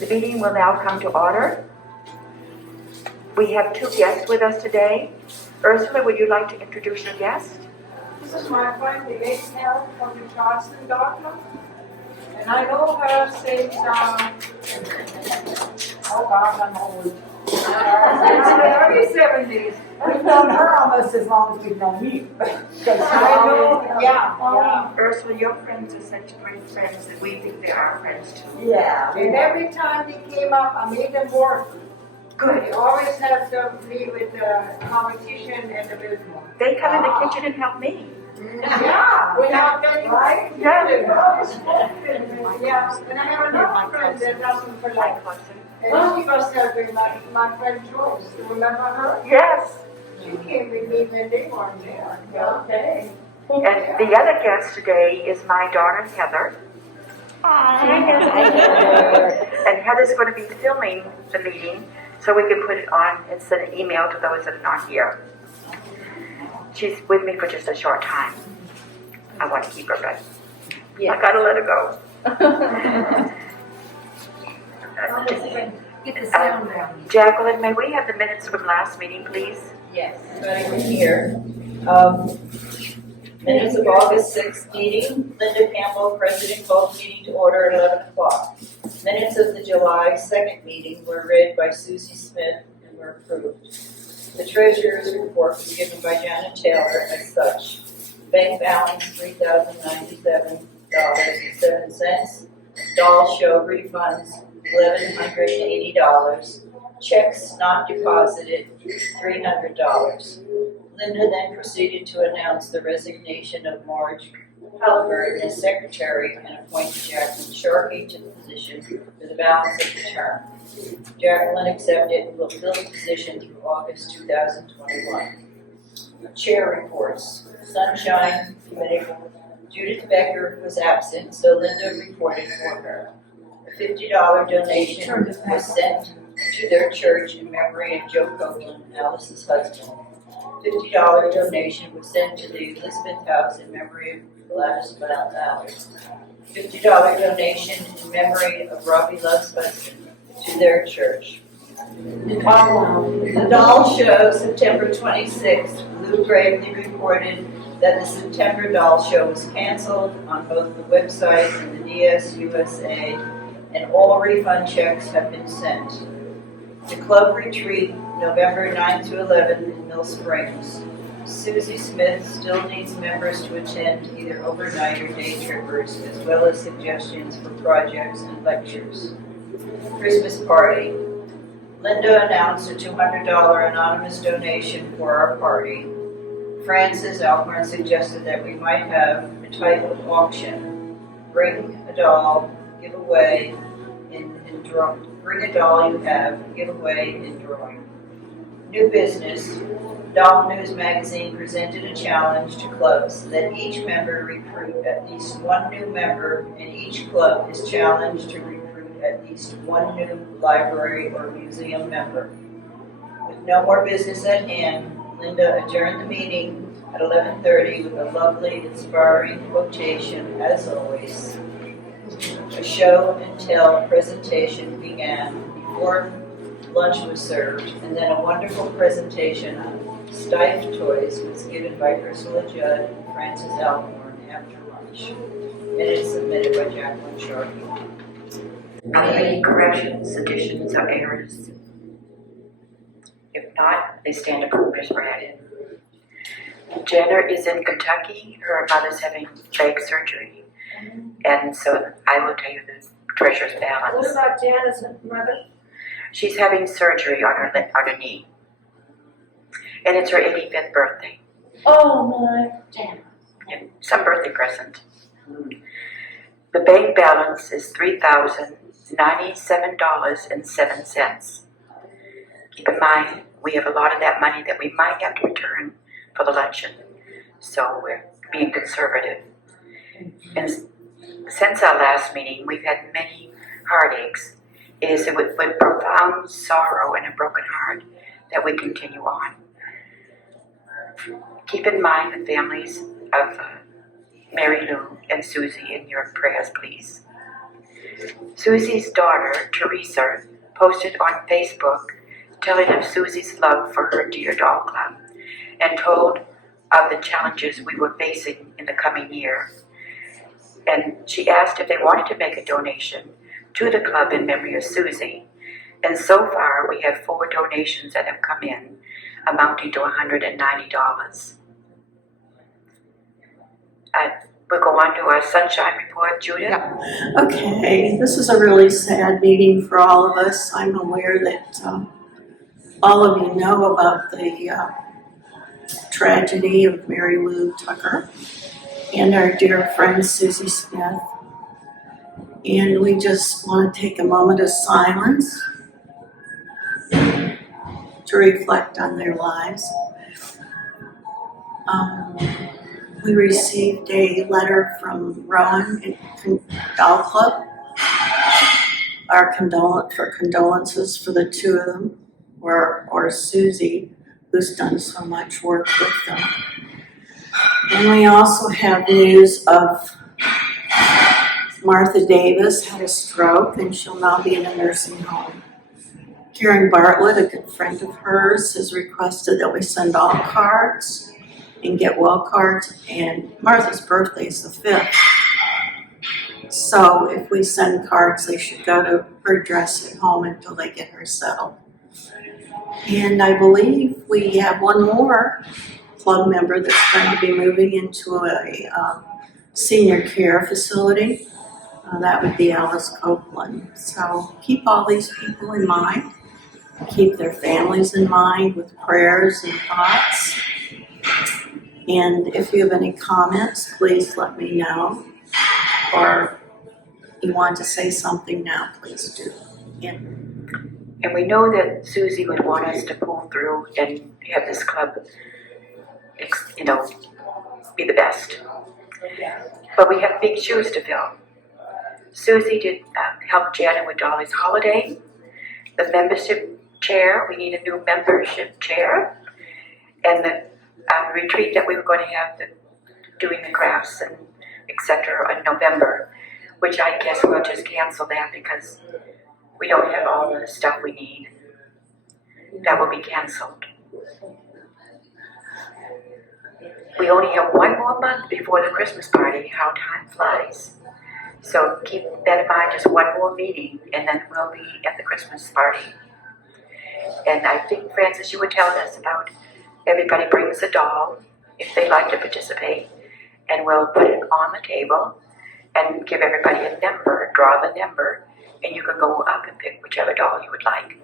The meeting will now come to order. We have two guests with us today. Ursula, would you like to introduce your guest? This is my friend, Elaine Hell from the Charleston Doctor. And I know her since, oh gosh, I'm old. Early 70s. We've known her almost as long as we've known you. I know, yeah. Ursula, your friends are such great friends that we think they are friends too. Yeah. And every time he came up, I made them work. Good. He always has to meet with the competition and the business. They come in the kitchen and help me. Yeah, without getting right. Yeah. Yeah, and I have another friend that doesn't for life. And she must have been my friend Joyce. You remember her? Yes. She came with me when they weren't there. Okay. And the other guest today is my daughter Heather. Hi. And Heather's going to be filming the meeting so we can put it on and send an email to those that are not here. She's with me for just a short time. I want to keep her, but I gotta let her go. Get the sound down. Jacqueline, may we have the minutes from last meeting, please? Yes, starting with here. Minutes of August 6th meeting, Linda Campbell, President, called the meeting to order at 11 o'clock. Minutes of the July 2nd meeting were read by Susie Smith and were approved. The treasurer's report was given by Janet Taylor as such. Bank balance $3,097.07. Doll show refunds $1,180. Checks not deposited $300. Linda then proceeded to announce the resignation of Marge Halliburton as secretary and appointed Jacqueline Sharkey to the position for the balance of the term. Jacqueline accepted and will fill the position through August 2021. Chair reports. Sunshine Committee. Judith Becker was absent, so Linda reported for her. A $50 donation was sent to their church in memory of Joe Copeland, Alice's husband. $50 donation was sent to the Elizabeth House in memory of Gladys Ballard. $50 donation in memory of Robbie Love's husband to their church. The doll show, September 26th, Lou gravely reported that the September doll show was canceled on both the website and the DSUSA, and all refund checks have been sent. The club retreat, November 9 to 11 in Mill Springs. Susie Smith still needs members to attend either overnight or day trippers, as well as suggestions for projects and lectures. Christmas party. Linda announced a $200 anonymous donation for our party. Frances Alcorn suggested that we might have a type of auction. Bring a doll, give away in drawing. Bring a doll you have, give away in drawing. New business. Doll News Magazine presented a challenge to clubs that each member recruit at least one new member, and each club is challenged to recruit at least one new library or museum member. With no more business at hand, Linda adjourned the meeting at 11:30 with a lovely, inspiring quotation, as always. A show and tell presentation began before lunch was served, and then a wonderful presentation on Steiff toys was given by Ursula Judd and Frances Alcorn after lunch. Minutes submitted by Jacqueline Sharkey. Are there any corrections, additions, or errors? If not, they stand approved as read. Jenna is in Kentucky. Her mother's having leg surgery. And so I will tell you the treasurer's What balance. about Janice's mother? She's having surgery on her knee. And it's her 85th birthday. Oh, my. And some birthday present. The bank balance is $3,097.07. Keep in mind, we have a lot of that money that we might have to return for the luncheon. So we're being conservative. And since our last meeting, we've had many heartaches. It is with profound sorrow and a broken heart that we continue on. Keep in mind the families of Mary Lou and Susie in your prayers, please. Susie's daughter, Teresa, posted on Facebook telling of Susie's love for her Dear Doll Club and told of the challenges we were facing in the coming year. And she asked if they wanted to make a donation to the club in memory of Susie. And so far, we have 4 donations that have come in, amounting to $190. We'll go on to our sunshine report, Judith. Okay, this is a really sad meeting for all of us. I'm aware that all of you know about the tragedy of Mary Lou Tucker and our dear friend Susie Smith. And we just want to take a moment of silence to reflect on their lives. We received a letter from Rowan Doll Club, our condolences for the 2 of them, or Susie, who's done so much work with them. And we also have news of Martha Davis had a stroke and she'll now be in a nursing home. Karen Bartlett, a good friend of hers, has requested that we send all cards and get well cards, and Martha's birthday is the 5th. So if we send cards, they should go to her address at home until they get her settled. And I believe we have one more club member that's going to be moving into a senior care facility. That would be Alice Copeland. So keep all these people in mind. Keep their families in mind with prayers and thoughts. And if you have any comments, please let me know. Or you want to say something now, please do. Yeah. And we know that Susie would want us to pull through and have this club, be the best. But we have big shoes to fill. Susie did help Janet with Dolly's holiday. The membership chair, we need a new membership chair. And the retreat that we were going to have, doing the crafts and etc. in November, which I guess we'll just cancel that because we don't have all the stuff we need. That will be canceled. We only have 1 more month before the Christmas party. How time flies. So keep that in mind, just 1 more meeting and then we'll be at the Christmas party. And I think, Francis, you were telling us about everybody brings a doll if they'd like to participate, and we'll put it on the table and give everybody a number, draw the number, and you can go up and pick whichever doll you would like.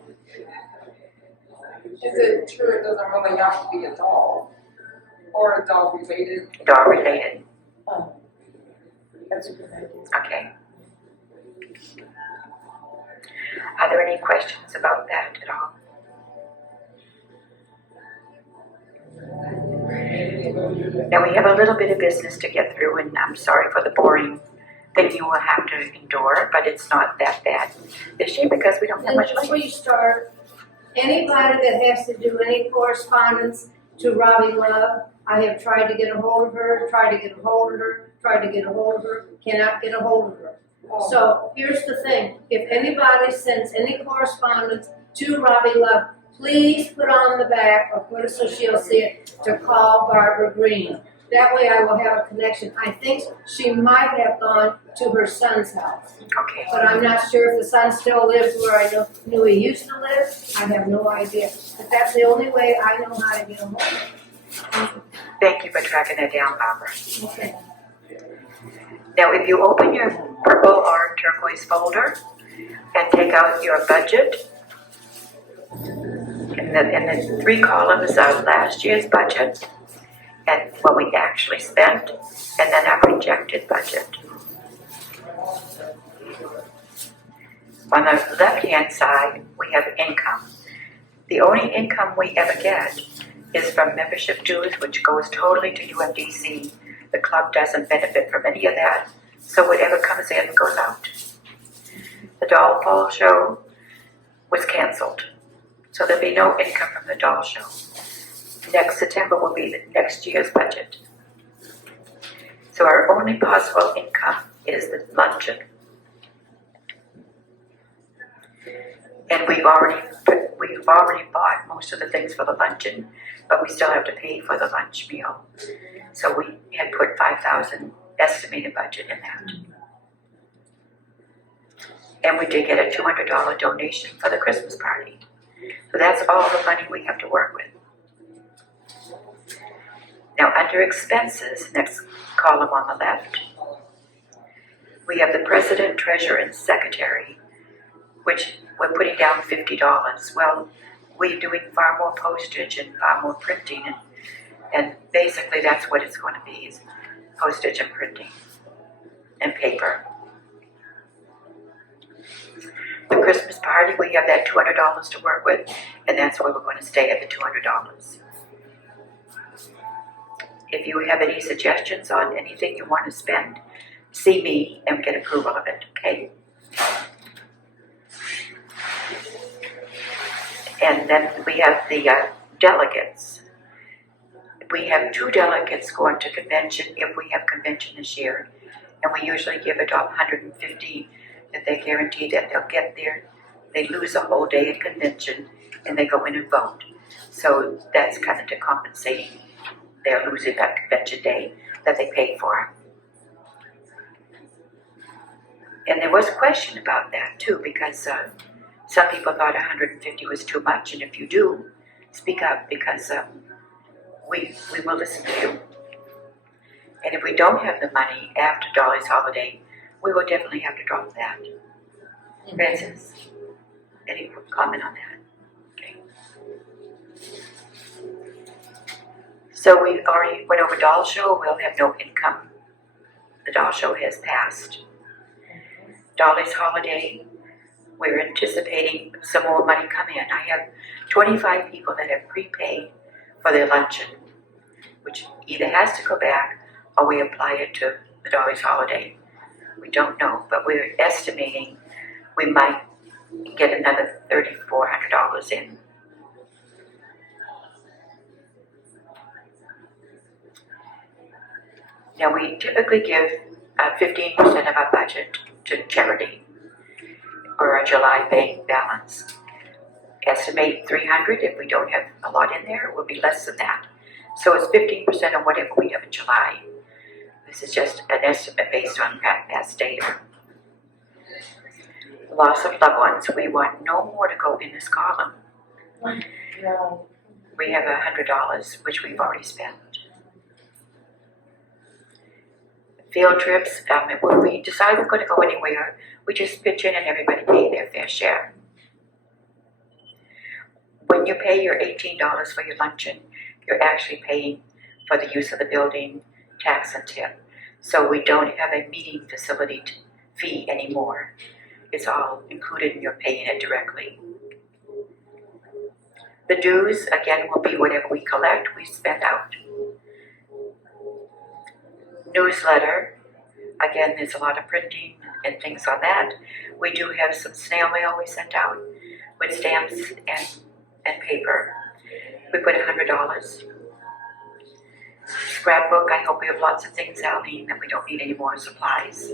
Is it true it doesn't really have to be a doll? Or a doll related? Doll related. Oh, that's a good idea. Okay. Are there any questions about that at all? Now we have a little bit of business to get through, and I'm sorry for the boring thing you will have to endure, but it's not that bad this year because we don't have And much before money. you start, anybody that has to do any correspondence to Robbie Love, I have tried to get a hold of her, cannot get a hold of her. So here's the thing, if anybody sends any correspondence to Robbie Love, please put on the back or put it so she'll see it to call Barbara Green. That way I will have a connection. I think she might have gone to her son's house, Okay. but I'm not sure if the son still lives where I knew he used to live. I have no idea. But that's the only way I know how to get a hold of her. Thank you for tracking that down, Barbara. Okay. Now, if you open your purple or turquoise folder and take out your budget, And the three columns are last year's budget and what we actually spent, and then our projected budget. On the left-hand side, we have income. The only income we ever get is from membership dues, which goes totally to UMDC. The club doesn't benefit from any of that, so whatever comes in goes out. The doll fall show was canceled, so there'll be no income from the doll show. Next September will be the next year's budget. So our only possible income is the luncheon. And we've already bought most of the things for the luncheon, but we still have to pay for the lunch meal. So we had put 5,000 estimated budget in that. And we did get a $200 donation for the Christmas party. So that's all the money we have to work with. Now under expenses, next column on the left, we have the president, treasurer, and secretary, which we're putting down $50. Well, we're doing far more postage and far more printing, and basically that's what it's going to be, is postage and printing and paper. The Christmas party, we have that $200 to work with, and that's where we're going to stay at the $200. If you have any suggestions on anything you want to spend, see me and get approval of it, okay? And then we have the delegates. We have 2 delegates going to convention if we have convention this year. And we usually give $150 that they guarantee that they'll get there. They lose a whole day at convention and they go in and vote. So that's kind of to compensating their losing that convention day that they paid for. And there was a question about that too, because some people thought 150 was too much, and if you do, speak up, because we will listen to you. And if we don't have the money after Dolly's holiday, we will definitely have to drop that. Francis, any comment on that? Okay. So we already went over doll show. We'll have no income. The doll show has passed. Dolly's holiday, we're anticipating some more money come in. I have 25 people that have prepaid for their luncheon, which either has to go back or we apply it to the Dolly's holiday. We don't know, but we're estimating we might get another $3,400 in. Now we typically give 15% of our budget to charity, or our July bank balance. Estimate 300. If we don't have a lot in there, it will be less than that. So it's 15% of whatever we have in July. This is just an estimate based on past data. Loss of loved ones. We want no more to go in this column. No. We have $100, which we've already spent. Field trips, when we decide we're going to go anywhere, we just pitch in and everybody pay their fair share. When you pay your $18 for your luncheon, you're actually paying for the use of the building, tax and tip. So we don't have a meeting facility fee anymore. It's all included and you're paying it directly. The dues, again, will be whatever we collect, we spend out. Newsletter, again, there's a lot of printing and things on that. We do have some snail mail we sent out with stamps and paper. We put $100. Scrapbook, I hope we have lots of things, Aline, that we don't need any more supplies.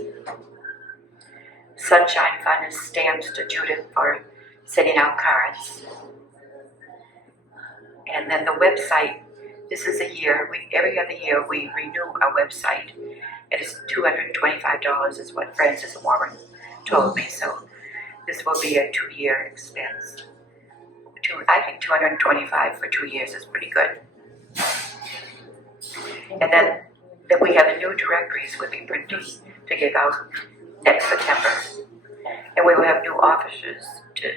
Sunshine Fund is stamps to Judith for sending out cards. And then the website, this is a year, every other year we renew our website. It is $225 is what Francis Warren told me, so this will be a 2-year expense. I think $225 for 2 years is pretty good. And then we have the new directories we'll be printing to give out next September. And we will have new officers to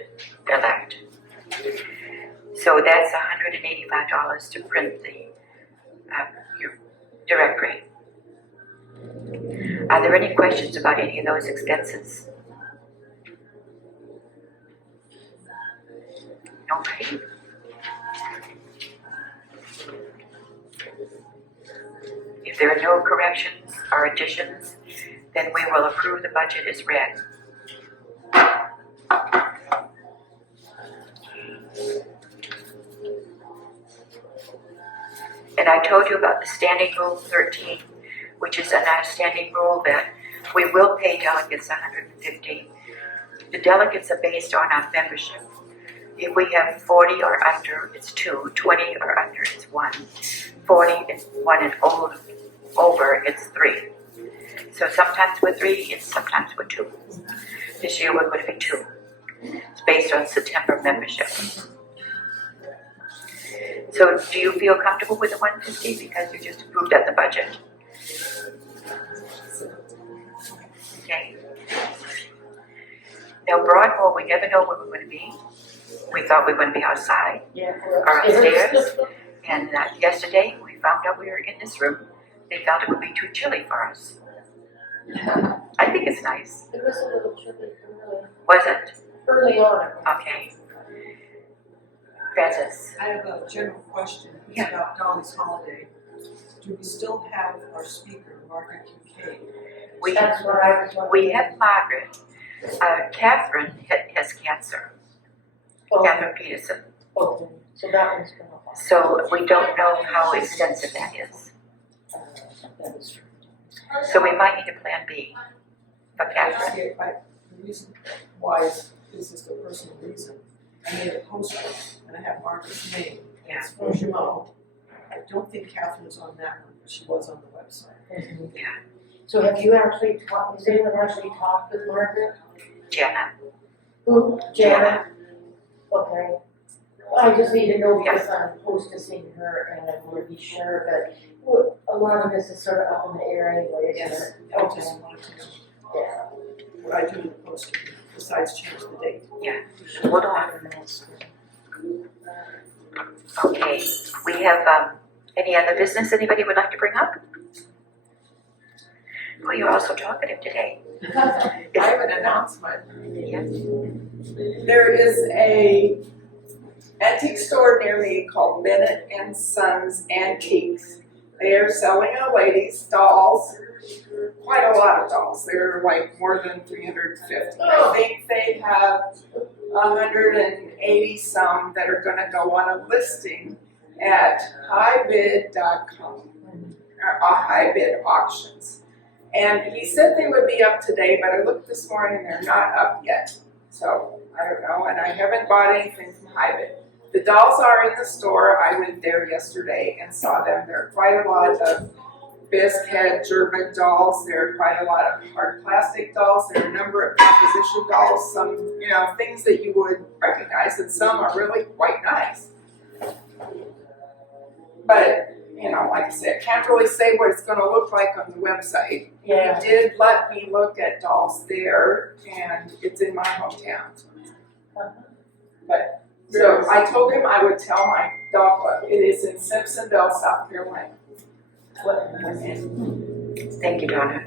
elect. So that's $185 to print the, your directory. Are there any questions about any of those expenses? Okay. If there are no corrections or additions, then we will approve the budget as read. And I told you about the standing rule 13, which is an outstanding rule that we will pay delegates $150. The delegates are based on our membership. If we have 40 or under, it's 2, 20 or under, it's 1, 40 and 1 and over, it's 3. So sometimes we're 3 and sometimes we're 2. This year we're going to be 2. It's based on September membership. So do you feel comfortable with the 150 because you just approved at the budget? Okay. Now Broadmoor, we never know where we're going to be. We thought we were going to be outside or upstairs. And yesterday we found out we were in this room. They felt it would be too chilly for us. I think it's nice. It was a little chilly, really, Was it? early on. Okay. Francis? I have a general question. It's Yeah. about Dolly's holiday. Do we still have our speaker, Margaret Kincaid? We That's what I was wondering. We have Margaret. Catherine has cancer. Catherine Peterson. Okay, so that one's gonna fall. So we don't know how extensive that is. That is true. So we might need a plan B for Catherine. The reason why is just a personal reason. I made a poster and I have Margaret's name. Yeah. It's Fojimo. I don't think Catherine's on that one, but she was on the website. Yeah. So have you actually talked, has anyone actually talked with Margaret? Janet. Who? Janet? Okay. Well, I just need to know because I'm close to seeing her and I want to be sure, but well, a lot of this is sort of up in the air anyway, isn't Yes. it? I Okay. just wanted to know Yeah. what I do in the poster besides change the date. Hold on. Okay. We have any other business anybody would like to bring up? Oh, you're also talkative today. I have an announcement. Yes. There is a antique store near me called Bennett and Sons Antiques. They are selling a ladies' dolls, quite a lot of dolls. They're like more than 350. I think they have 180 some that are gonna go on a listing at highbid.com, or Highbid Auctions. And he said they would be up today, but I looked this morning, they're not up yet. So, I don't know, and I haven't bought anything from Highbid. The dolls are in the store. I went there yesterday and saw them. There are quite a lot of bisque head German dolls. There are quite a lot of hard plastic dolls. There are a number of composition dolls, some, things that you would recognize, and some are really quite nice. But, like I said, can't really say what it's gonna look like on the website. Yeah. He did let me look at dolls there, and it's in my hometown. But, so I told him I would tell my dog club. It is in Simpsonville, South Carolina. Thank you, Donna.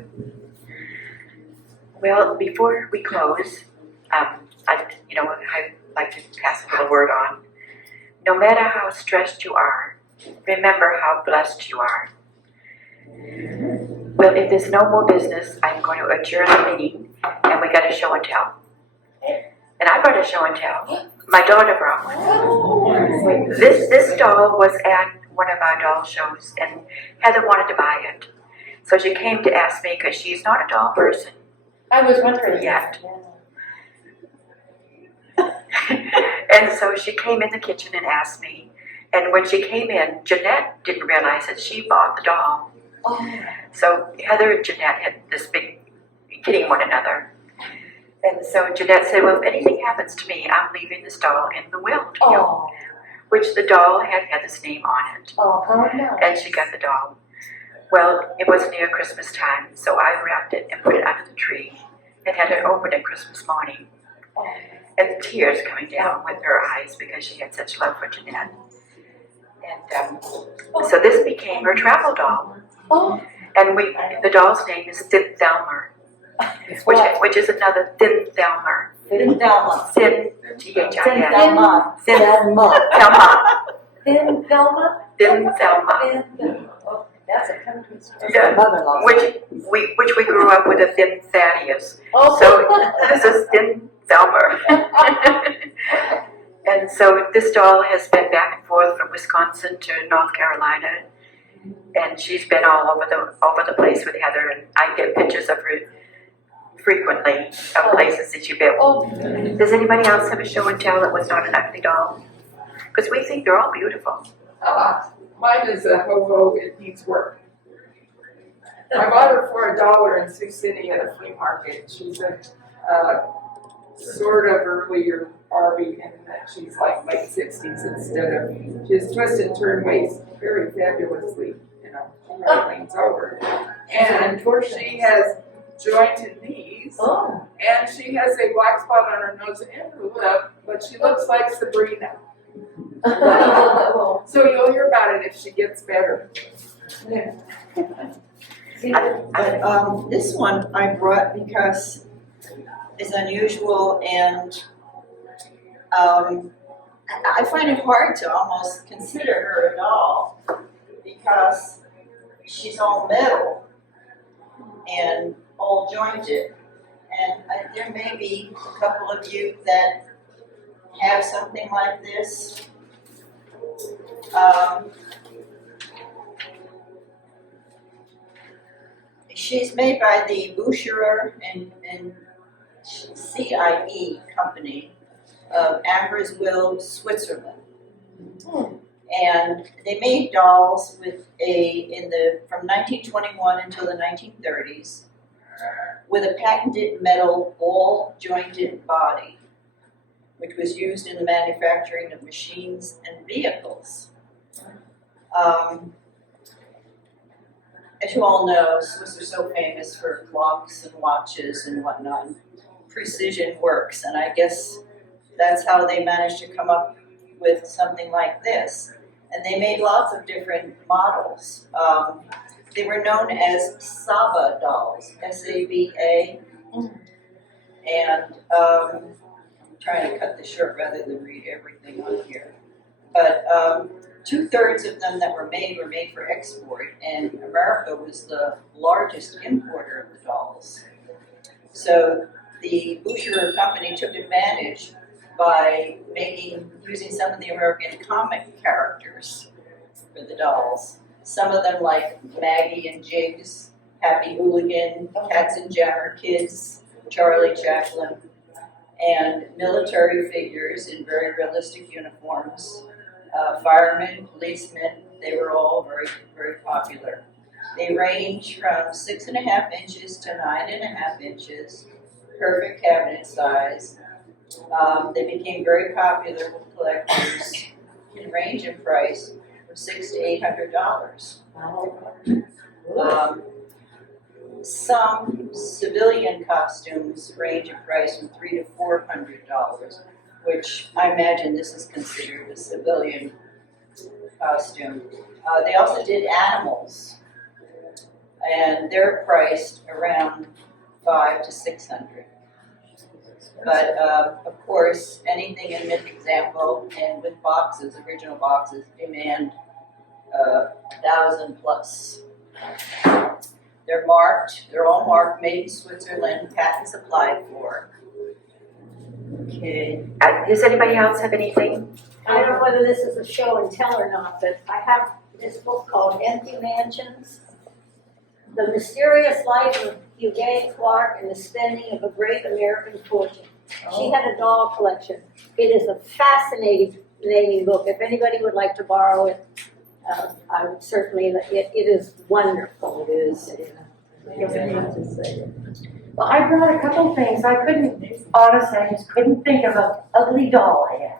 Well, before we close, I'd like to pass a little word on. No matter how stressed you are, remember how blessed you are. Well, if there's no more business, I'm going to adjourn the meeting, and we got a show and tell. And I brought a show and tell. My daughter brought one. This doll was at one of our doll shows, and Heather wanted to buy it. So she came to ask me, because she's not a doll person I was wondering. yet. And so she came in the kitchen and asked me. And when she came in, Jeanette didn't realize that she bought the doll. Oh. So Heather and Jeanette had this big kidding one another. And so Jeanette said, well, if anything happens to me, I'm leaving this doll in the will to you. Oh. Which the doll had Heather's name on it. Oh, how nice. And she got the doll. Well, it was near Christmas time, so I wrapped it and put it under the tree and had it open at Christmas morning. Oh. and tears coming down with her eyes because she had such love for Jeanette. And so this became her travel doll. Oh. And the doll's name is Thin Thelmer, which is another Thin Thelmer. Thin Thelma. Thin, T-H-I-N. Thelma. Thin Thelma. Thelma. Thin Thelma? Thin Thelma. Thin Thelma. Oh, that's a country. Yeah, Mother-in-law. which we grew up with a Thin Thaddeus. Oh. So this is Thin Thelmer. And so this doll has been back and forth from Wisconsin to North Carolina. And she's been all over the place with Heather, and I get pictures of her frequently of places that you've been. Oh. Does anybody else have a show and tell that was not an ugly doll? Because we think they're all beautiful. Mine is a hobo, it needs work. I bought her for $1 in Sioux City at a flea market. She's a sort of earlier Barbie in that she's like late 60s instead of, she has twist and turn waist very fabulously, you know, she really leans over. And she has jointed knees, Oh. and she has a black spot on her nose and her lip, but she looks like Sabrina. So you'll hear about it if she gets better. But this one I brought because it's unusual, and I find it hard to almost consider her a doll because she's all metal and all jointed. And there may be a couple of you that have something like this. She's made by the Boucherer and CIE company of Ambersville, Switzerland. And they made dolls with from 1921 until the 1930s with a patented metal ball jointed body, which was used in the manufacturing of machines and vehicles. As you all know, Swiss are so famous for clocks and watches and whatnot, and precision works, and I guess that's how they managed to come up with something like this. And they made lots of different models. They were known as Saba dolls, S-A-B-A. And I'm trying to cut this short rather than read everything on here. But 2/3 of them that were made for export, and America was the largest importer of the dolls. So the Boucherer company took advantage by using some of the American comic characters for the dolls. Some of them like Maggie and Jigs, Happy Hooligan, Katzenjammer Kids, Charlie Chaplin, and military figures in very realistic uniforms. Firemen, policemen, they were all very, very popular. They range from 6.5 inches to 9.5 inches, perfect cabinet size. They became very popular with collectors, can range in price from $600 to $800. Some civilian costumes range in price from $300 to $400, which I imagine this is considered a civilian costume. They also did animals, and they're priced around $500 to $600. But of course, anything in this example and with boxes, original boxes, demand 1,000 plus. They're marked, they're all marked, made in Switzerland, patents applied for. Okay. Does anybody else have anything? I don't know whether this is a show and tell or not, but I have this book called Empty Mansions, The Mysterious Life of Eugene Clark and the Spending of a Great American Fortune. She had a doll collection. It is a fascinating book. If anybody would like to borrow it, I would certainly, it is wonderful. It is. Well, I brought a couple things. Honestly, I just couldn't think of an ugly doll I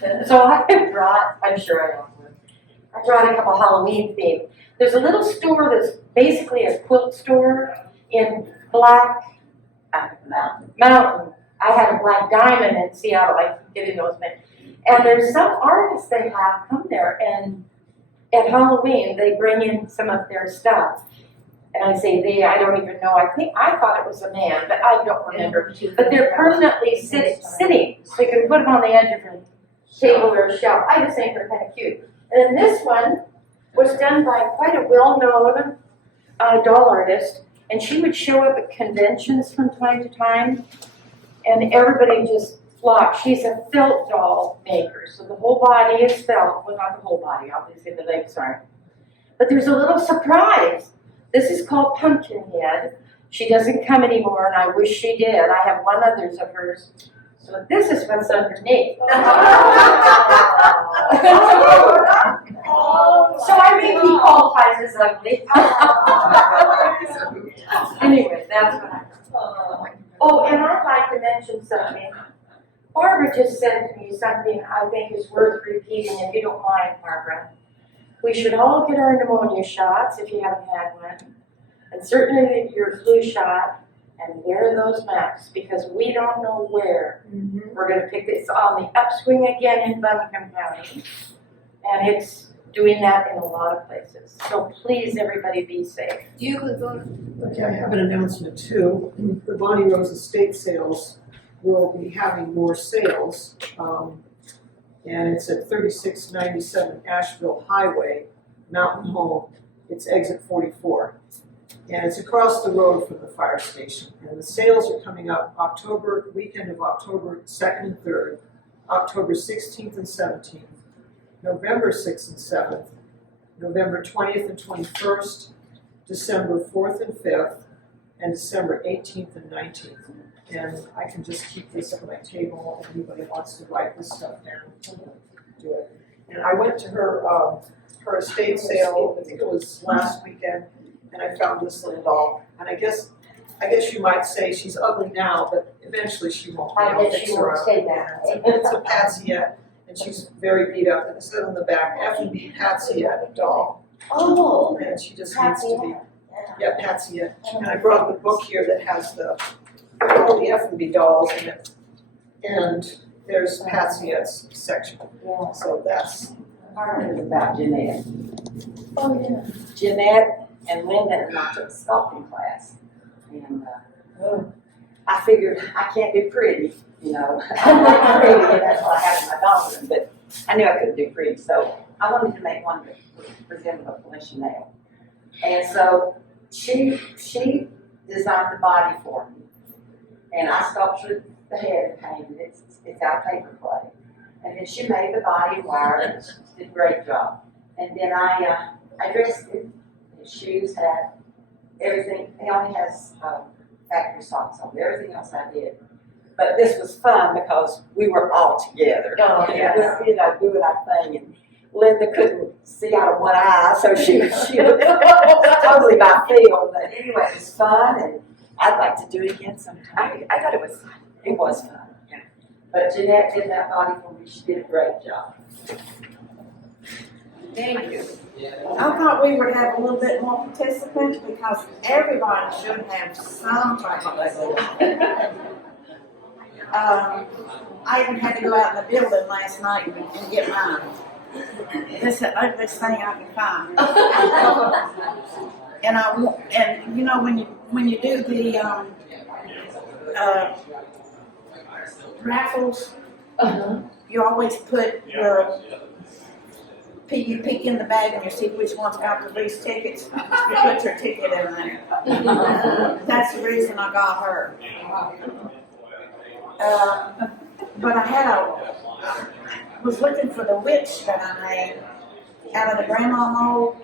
had. So I brought a couple Halloween themed. There's a little store that's basically a quilt store in Black Mountain, I had a black diamond in Seattle, I keep getting those mixed. And there's some artists they have come there, and at Halloween, they bring in some of their stuff. And I say they, I don't even know, I thought it was a man, but I don't remember. But they're permanently sitting, so you can put them on the edge of your table or a shelf. I just think they're kind of cute. And then this one was done by quite a well-known doll artist, and she would show up at conventions from time to time, and everybody just flocked. She's a felt doll maker, so the whole body is felt. Well, not the whole body, obviously the legs aren't. But there's a little surprise. This is called Pumpkinhead. She doesn't come anymore, and I wish she did. I have one others of hers. So this is what's underneath. So I think he qualifies as ugly. Anyway, that's what I. Oh, and I'd like to mention something. Barbara just said to me something I think is worth repeating, if you don't mind, Barbara. We should all get our pneumonia shots if you haven't had one, and certainly your flu shot, and wear those masks, because we don't know where we're going to pick this. On the upswing again in Buncombe County, and it's doing that in a lot of places. So please, everybody, be safe. You could go to. Okay, I have an announcement too. The Bonnie Rose Estate Sales will be having more sales. And it's at 3697 Asheville Highway, Mountain Home. It's exit 44. And it's across the road from the fire station. And the sales are coming up weekend of October 2nd and 3rd, October 16th and 17th, November 6th and 7th, November 20th and 21st, December 4th and 5th, and December 18th and 19th. And I can just keep this on my table if anybody wants to write this stuff down, do it. And I went to her estate sale, I think it was last weekend, and I found this little doll. And I guess you might say she's ugly now, but eventually she won't. I bet she won't say that. It's a Patsy-ette, and she's very beat up, and it says on the back, F&B Patsy-ette doll. Oh, And she just needs to be, yeah, Patsy-ette. And I brought the book here that has all the F&B dolls in it. And there's Patsy-ette's section. yeah. So that's, Part of it is about Jeanette. Oh, yeah. Jeanette and Linda and I took a sculpting class. And I figured I can't do pretty, you know. I'm not pretty, and that's what I have in my dollar room, but I knew I couldn't do pretty. So I wanted to make one that resembled a Felicia nail. And so she designed the body for me. And I sculptured the head and painted it. It's out of paper clay. And then she made the body and wired it. She did a great job. And then I dressed it. His shoes, hat, everything. He only has factory socks on. Everything else I did. But this was fun because we were all together. Oh, And yes. it was, you know, doing our thing. And Linda couldn't see out of one eye, so she was totally by feel. But anyway, it was fun, and I'd like to do it again sometime. I thought it was fun. It was fun, yeah. But Jeanette did that body for me. She did a great job. Thank you. I thought we would have a little bit more participants because everybody should have some participation. I even had to go out in the building last night and get mine. It's the ugliest thing I can find. And you know when you do the raffles, you always put you peek in the bag and you see which one's got the least tickets. You put your ticket in there. That's the reason I got her. But I was looking for the witch that I made out of the grandma mold.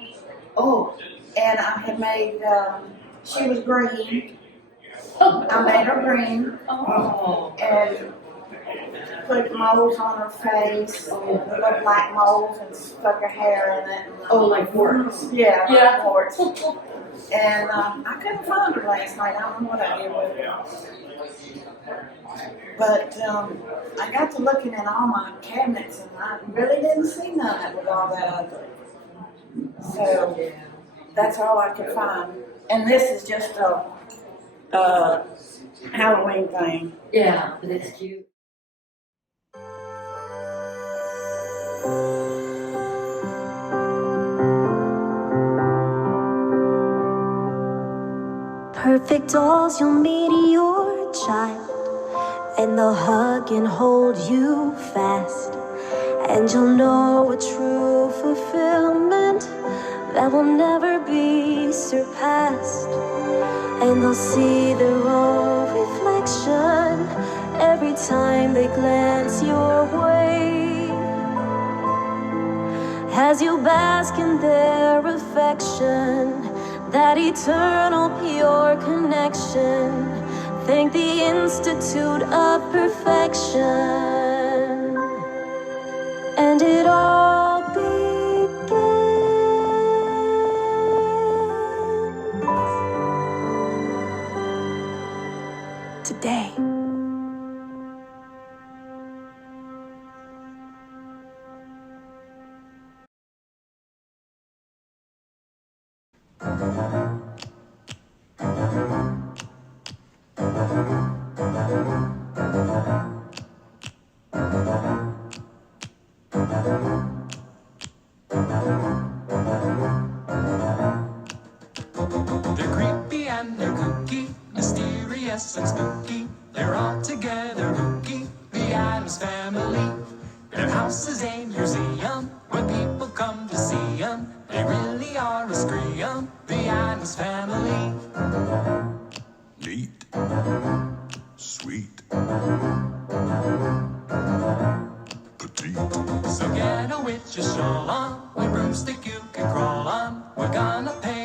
Oh, and I had made, she was green. I made her green. And put molds on her face, little black molds, and stuck her hair in it. Oh, like warts. Yeah, Yeah. like warts. And I couldn't find her last night. I don't know what I did with her. But I got to looking in all my cabinets, and I really didn't see none that was all that ugly. So that's all I could find. And this is just a Halloween thing. Yeah, but it's cute. Perfect dolls, you'll meet your child, and they'll hug and hold you fast, and you'll know a true fulfillment that will never be surpassed. And they'll see their own reflection every time they glance your way. As you bask in their affection, that eternal pure connection, thank the Institute of Perfection. And it all begins today. They're creepy and they're kooky, mysterious and spooky. They're all together kooky, the Addams Family. Their house is a museum where people come to see them. They really are a scream, the Addams Family. Neat, sweet, petite. So get a witch's shawl on, a broomstick you can crawl on. We're gonna pay